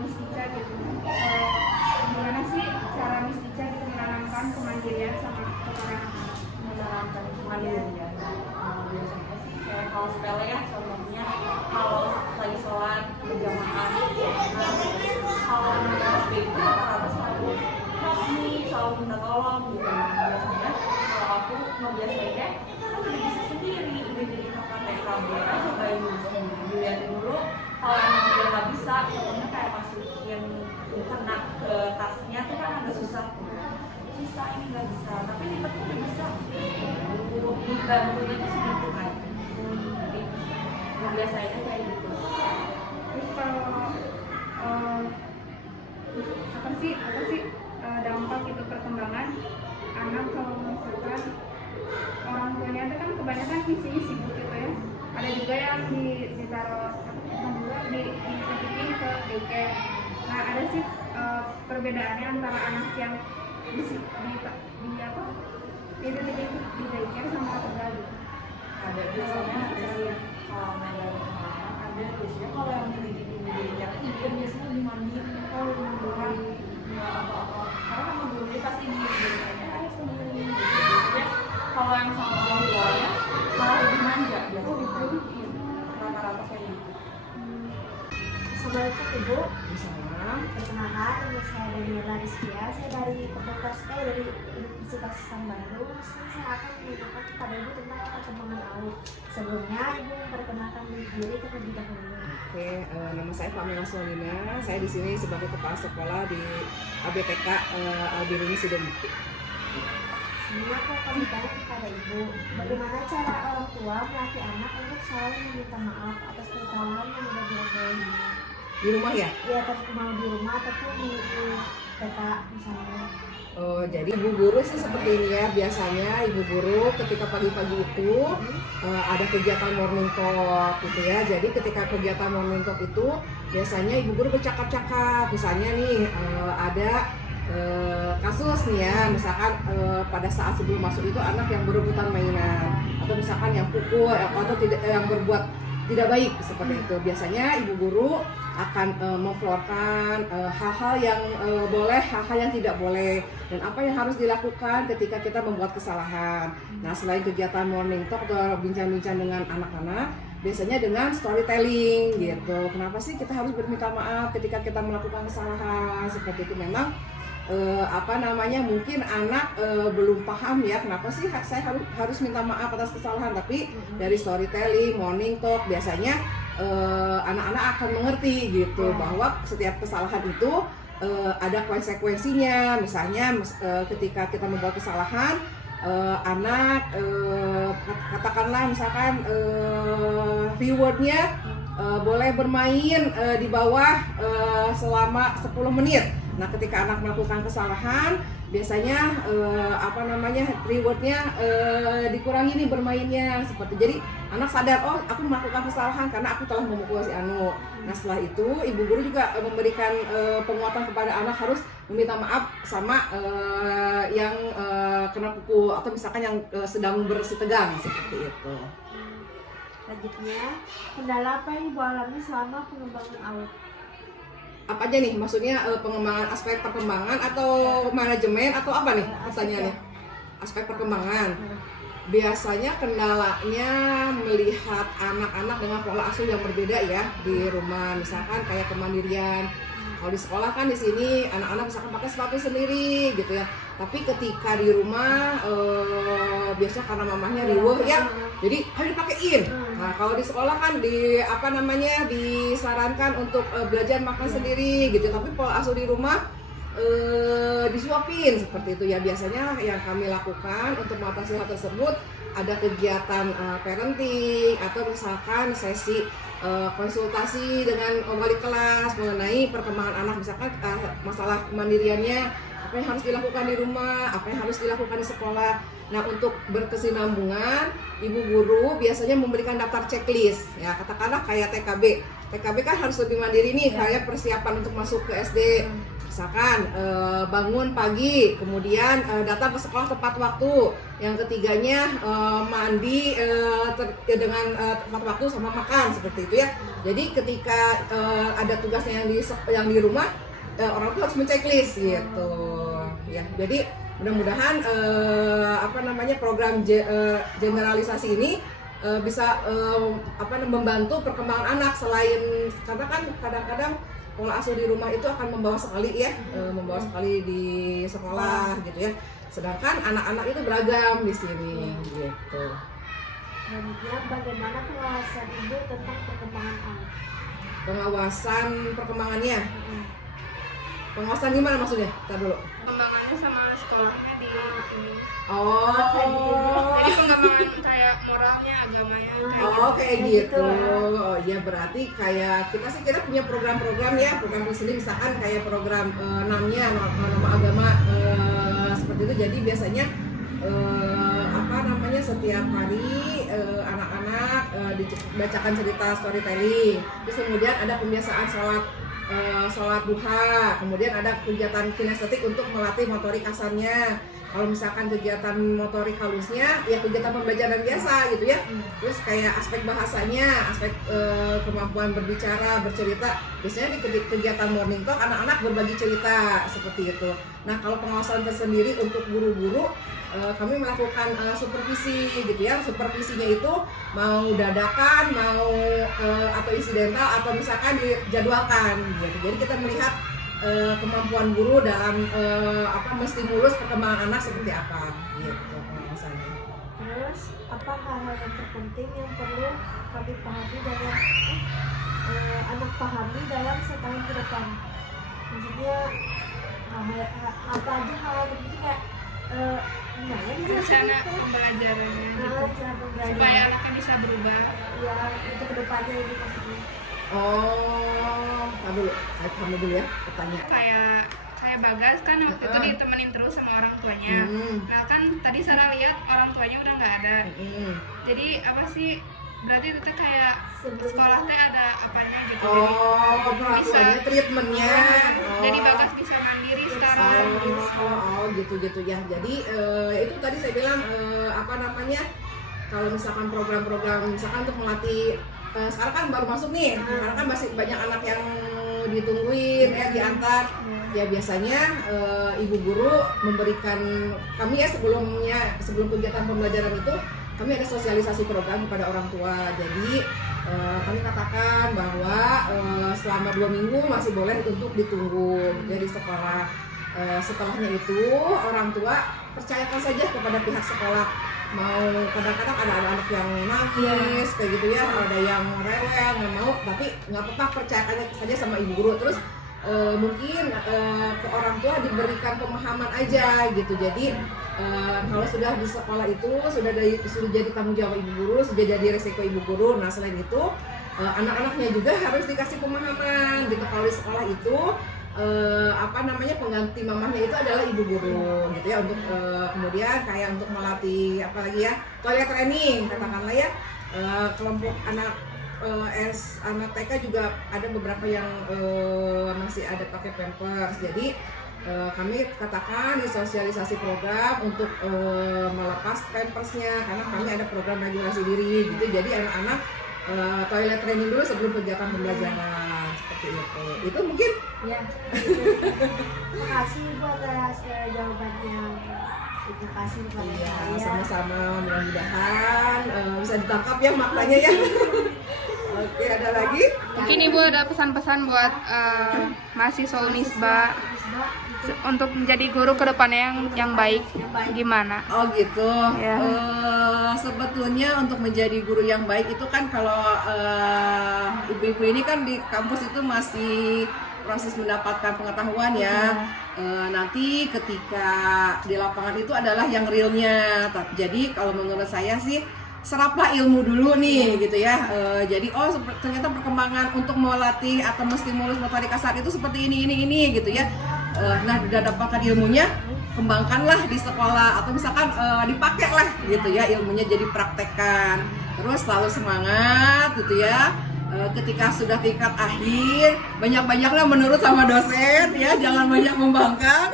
Miss Ica gitu. Gimana sih cara Miss Ica gitu menanamkan kemandirian sama keparahan? Menanamkan kemandirian. Biasanya sih kayak kalau sepele ya, contohnya kalau lagi sholat berjamaah, kalau anak SD itu rata-rata selalu help me, selalu minta tolong gitu. Biasanya kalau aku ngebiasainnya kan udah bisa sendiri, udah jadi kakak TK aja cobain dulu, dilihatin dulu. Kalau emang dia nggak bisa, contohnya kayak masukin kena ke tasnya tuh kan agak susah tuh. Susah ini nggak bisa, tapi lipat tuh udah bisa. Bantunya tuh segitu kan. Jadi ngebiasainnya kayak gitu. Terus kalau apa sih dampak itu perkembangan anak kalau misalkan orang tuanya itu kan kebanyakan misi sibuk gitu ya. Ada juga yang ditaruh juga dititipin ke daycare. Nah ada sih perbedaannya antara anak yang dititipin di daycare sama enggak gitu. Ada biasanya kalau ada biasanya kalau yang dititipin di daycare kan dia biasanya lebih mandiri. Kalau nggak apa-apa karena kan membeli pasti dia biasanya sendiri gitu. Biasanya kalau yang sama orang tuanya malah lebih manja biasanya. Rata-rata kayak gitu. Assalamualaikum Ibu. Misalnya Perkenalkan, nama saya Daniela Rizkia. Saya dari Fakultas dari Universitas Islam Bandung. Di sini saya akan menyampaikan kepada Ibu tentang perkembangan AUD. Sebelumnya Ibu memperkenalkan diri terlebih dahulu. Oke, nama saya Pamela Solina. Saya di sini sebagai kepala sekolah di ABTK Albiruni Sidomukti. Sebelumnya aku akan bertanya kepada Ibu, bagaimana cara orang tua melatih anak untuk selalu meminta maaf atas kesalahan yang sudah dilakukan? Di rumah ya? Ya, mau di rumah ataupun di TK misalnya. Jadi ibu guru sih seperti ini ya. Biasanya ibu guru ketika pagi-pagi itu ada kegiatan morning talk gitu ya. Jadi ketika kegiatan morning talk itu biasanya ibu guru bercakap-cakap. Misalnya nih ada kasus nih ya, misalkan pada saat sebelum masuk itu anak yang berebutan mainan atau misalkan yang pukul atau tidak yang berbuat tidak baik seperti itu. Biasanya ibu guru akan memflorkan hal-hal yang boleh, hal-hal yang tidak boleh, dan apa yang harus dilakukan ketika kita membuat kesalahan. Nah, selain kegiatan morning talk atau bincang-bincang dengan anak-anak, biasanya dengan storytelling gitu. Kenapa sih kita harus berminta maaf ketika kita melakukan kesalahan seperti itu? Memang mungkin anak belum paham ya kenapa sih saya harus minta maaf atas kesalahan, tapi dari storytelling, morning talk biasanya anak-anak akan mengerti gitu bahwa setiap kesalahan itu ada konsekuensinya. Misalnya ketika kita membuat kesalahan, anak katakanlah misalkan rewardnya boleh bermain di bawah selama 10 menit. Nah, ketika anak melakukan kesalahan, biasanya rewardnya dikurangi nih bermainnya seperti. Jadi anak sadar, oh aku melakukan kesalahan karena aku telah memukul si Anu. Nah, setelah itu ibu guru juga memberikan penguatan kepada anak harus meminta maaf sama yang kena pukul atau misalkan yang sedang bersih tegang seperti itu. Selanjutnya, kendala apa yang Ibu alami selama pengembangan AUD? Apa aja nih? Maksudnya pengembangan aspek perkembangan atau manajemen atau apa nih pertanyaannya? Aspek perkembangan. Biasanya kendalanya melihat anak-anak dengan pola asuh yang berbeda ya di rumah, misalkan kayak kemandirian. Kalau di sekolah kan di sini anak-anak misalkan pakai sepatu sendiri gitu ya. Tapi ketika di rumah biasanya karena mamahnya riweuh ya, jadi harus dipakein. Nah, kalau di sekolah kan disarankan untuk belajar makan sendiri gitu. Tapi pola asuh di rumah disuapin seperti itu ya. Biasanya yang kami lakukan untuk mengatasi hal tersebut ada kegiatan parenting atau misalkan sesi konsultasi dengan wali kelas mengenai perkembangan anak, misalkan masalah kemandiriannya, apa yang harus dilakukan di rumah, apa yang harus dilakukan di sekolah. Nah, untuk berkesinambungan, ibu guru biasanya memberikan daftar checklist ya, katakanlah kayak TKB kan harus lebih mandiri nih, kayak persiapan untuk masuk ke SD. misalkan bangun pagi, kemudian datang ke sekolah tepat waktu. Yang ketiganya mandi dengan tepat waktu sama makan seperti itu ya. Jadi ketika ada tugasnya yang di rumah, orang tua harus menceklis gitu. Ya, jadi mudah-mudahan program generalisasi ini bisa membantu perkembangan anak. Selain karena kan kadang-kadang pola asuh di rumah itu akan membawa sekali ya, membawa sekali di sekolah gitu ya. Sedangkan anak-anak itu beragam di sini gitu. Dan bagaimana pengawasan ibu tentang perkembangan anak? Pengawasan perkembangannya. Pengawasan gimana maksudnya? Ntar dulu. Perkembangannya sama sekolahnya di ini. Oh. Jadi pengembangan kayak moralnya, agamanya. Kayak gitu. Oh iya, berarti kayak kita punya program-program ya, program sendiri, misalkan kayak program nama agama seperti itu. Jadi biasanya setiap hari anak-anak dibacakan cerita storytelling. Terus kemudian ada pembiasaan sholat duha, kemudian ada kegiatan kinestetik untuk melatih motorik kasarnya. Kalau misalkan kegiatan motorik halusnya, ya kegiatan pembelajaran biasa gitu ya. Terus kayak aspek bahasanya, aspek kemampuan berbicara, bercerita. Biasanya di kegiatan morning talk anak-anak berbagi cerita seperti itu. Nah, kalau pengawasan tersendiri untuk guru-guru, kami melakukan supervisi gitu ya. Supervisinya itu mau dadakan, mau atau insidental, atau misalkan dijadwalkan gitu. Jadi kita melihat kemampuan guru dalam menstimulus perkembangan anak seperti apa gitu pengawasannya. Terus apa hal-hal yang terpenting yang perlu kami pahami dalam anak pahami dalam setahun ke depan? Maksudnya apa aja hal terpenting kayak rencana pembelajarannya gitu. Supaya anaknya bisa berubah. Ya, itu ke depannya ini maksudnya. Kamu dulu ya pertanyaan. Kayak Bagas kan waktu itu ditemenin terus sama orang tuanya. Nah kan tadi Sarah lihat orang tuanya udah nggak ada. Jadi apa sih? Berarti itu tuh kayak sekolah teh ada apanya gitu. Bisa treatmentnya. Jadi Bagas bisa mandiri sekarang. Gitu ya. Jadi itu tadi saya bilang kalau misalkan program-program misalkan untuk melatih sekarang kan baru masuk nih, karena kan masih banyak anak yang ditungguin ya diantar. Ya biasanya ibu guru memberikan kami ya sebelum kegiatan pembelajaran itu kami ada sosialisasi program kepada orang tua. Jadi kami katakan bahwa selama 2 minggu masih boleh untuk ditunggu di sekolah. Setelahnya itu orang tua percayakan saja kepada pihak sekolah. Mau kadang-kadang ada anak yang nangis kayak gitu ya, ada yang rewel nggak mau, tapi nggak apa-apa, percayakan saja sama ibu guru. Terus mungkin ke orang tua diberikan pemahaman aja gitu. Jadi kalau sudah di sekolah itu sudah jadi tanggung jawab ibu guru, sudah jadi resiko ibu guru. Nah selain itu anak-anaknya juga harus dikasih pemahaman gitu. Kalau di sekolah itu pengganti mamahnya itu adalah ibu guru gitu ya, untuk kemudian kayak untuk melatih apalagi ya, toilet training katakanlah ya, kelompok anak anak TK juga ada beberapa yang masih ada pakai pampers. Jadi kami katakan di sosialisasi program untuk melepas pampersnya, karena kami ada program regulasi diri gitu. Jadi anak-anak toilet training dulu sebelum kegiatan pembelajaran seperti itu. Itu mungkin ya. Terima kasih Ibu atas jawabannya. Terima kasih kepada saya. Sama-sama, mudah-mudahan bisa ditangkap ya maknanya ya. Oke, ada lagi? Mungkin Ibu ada pesan-pesan buat mahasiswa Unisba untuk menjadi guru ke depannya yang baik gimana? Oh gitu. Ya. Sebetulnya untuk menjadi guru yang baik itu kan kalau ibu-ibu ini kan di kampus itu masih proses mendapatkan pengetahuan ya. Nanti ketika di lapangan itu adalah yang realnya. Jadi kalau menurut saya sih seraplah ilmu dulu nih gitu ya. Jadi ternyata perkembangan untuk melatih atau menstimulus motorik kasar itu seperti ini gitu ya. Nah udah dapatkan ilmunya, kembangkanlah di sekolah atau misalkan dipakailah gitu ya ilmunya, jadi praktekkan. Terus selalu semangat gitu ya. ketika sudah tingkat akhir banyak-banyaklah menurut sama dosen ya, jangan banyak membangkang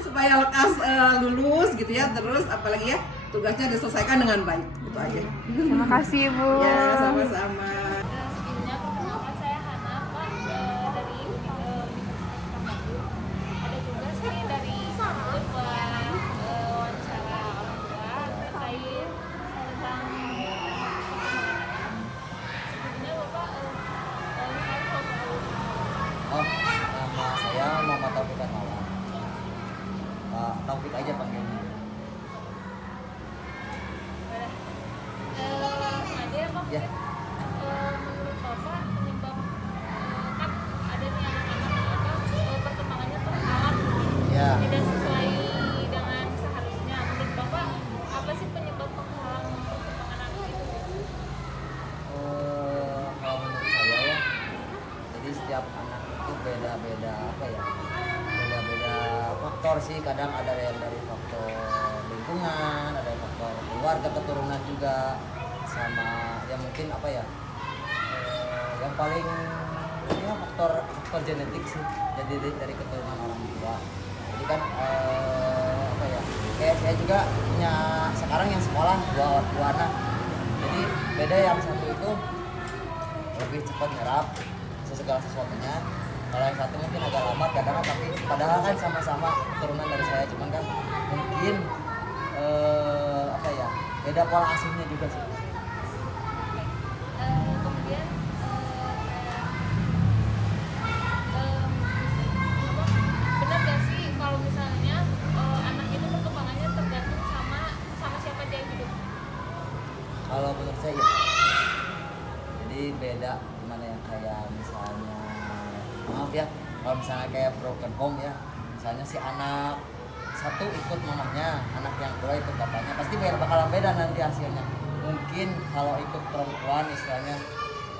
supaya lekas lulus gitu ya. Terus apalagi ya, tugasnya diselesaikan dengan baik, itu aja. Terima kasih Ibu. Ya, sama-sama. Sebelumnya perkenalkan saya Hana Pak, dari ada tugas nih dari Sambut buat wawancara orang tua terkait tentang perkembangan. Sebelumnya Bapak saya mau tahu Nama saya Muhammad Taufik Anwar. Pak Taufik aja panggilnya. aja ya Pak. Ya. Menurut Bapak penyebab kan ada nih anak-anak perkembangannya terhalang Ya. tidak sesuai dengan seharusnya. Menurut Bapak apa sih penyebab penghalang perkembangan anak itu? Kalau menurut saya ya, jadi setiap anak itu beda-beda apa ya? Beda-beda faktor sih. Kadang ada yang dari faktor lingkungan, ada yang faktor keluarga, keturunan juga, sama ya mungkin apa ya? Yang paling ya faktor genetik sih. Jadi dari keturunan orang tua. Jadi kan apa ya? Kayak saya juga punya sekarang yang sekolah dua anak. Jadi beda, yang satu itu lebih cepat nyerap segala sesuatunya. Kalau yang satu mungkin agak lambat kadang, tapi padahal kan sama-sama keturunan dari saya, cuman kan mungkin apa ya, beda pola asuhnya juga sih. Kemudian benar gak sih kalau misalnya anak itu perkembangannya tergantung sama siapa dia hidup? Kalau menurut saya ya. Jadi beda gimana ya, kayak misalnya maaf ya, kalau misalnya kayak broken home ya, misalnya si anak satu ikut mamanya, anak yang kedua ikut bapaknya, pasti bakalan beda nanti hasilnya. Mungkin kalau ikut perempuan istilahnya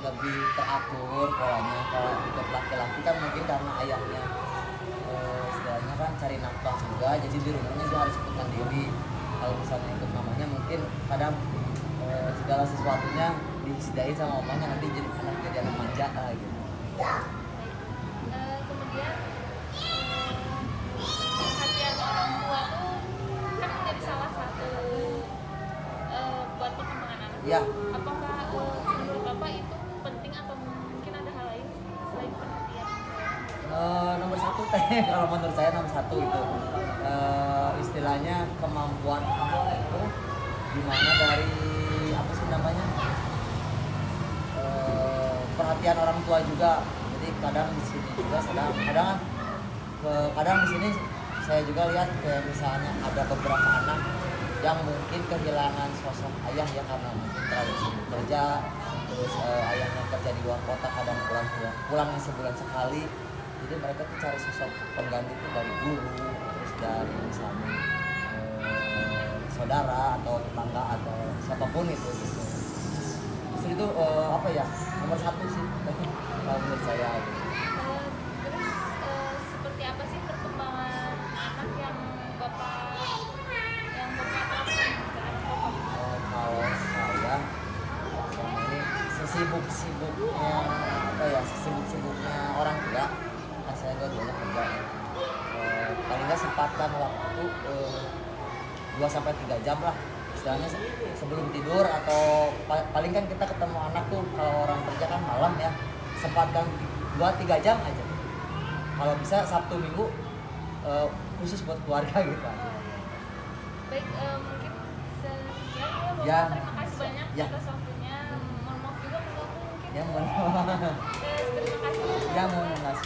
lebih teratur polanya. Kalau ikut laki-laki kan mungkin karena ayahnya istilahnya kan cari nafkah juga, jadi di rumahnya dia harus ikut mandiri. Kalau misalnya ikut mamanya mungkin kadang segala sesuatunya disediain sama mamanya, nanti jadi anak manja gitu. Kemudian perhatian orang tua tuh kan menjadi salah satu buat perkembangan anak. Iya. Apakah menurut Bapak itu penting atau mungkin ada hal lain selain perhatian? Nomor satu kalau menurut saya nomor satu itu istilahnya kemampuan anak itu gimana dari apa sih namanya, perhatian orang tua juga. Jadi kadang di sini juga kadang di sini saya juga lihat kayak misalnya ada beberapa anak yang mungkin kehilangan sosok ayah ya, karena mungkin terlalu sibuk kerja, terus ayahnya kerja di luar kota, kadang pulangnya sebulan sekali. Jadi mereka tuh cari sosok pengganti itu dari guru, terus dari misalnya saudara atau tetangga atau siapapun itu gitu. Justru itu apa ya, nomor satu sih kalau menurut saya gitu. Terus seperti apa sih perkembangan anak yang Bapak terapkan ke anak Bapak? Kalau saya selama ini sesibuknya orang tua, kan saya dua-duanya kerja. Paling nggak sempatkan waktu 2-3 jam lah istilahnya sebelum tidur, atau paling kan kita ketemu anak tuh kalau orang kerja kan malam ya, sempatkan 2-3 jam aja. Kalau bisa Sabtu Minggu khusus buat keluarga gitu aja. Baik, mungkin sekian ya Bapak. Ya. Terima kasih banyak Ya. atas waktunya. Mohon maaf juga mengganggu mungkin. Ya mohon Terima kasih. ya mohon maaf.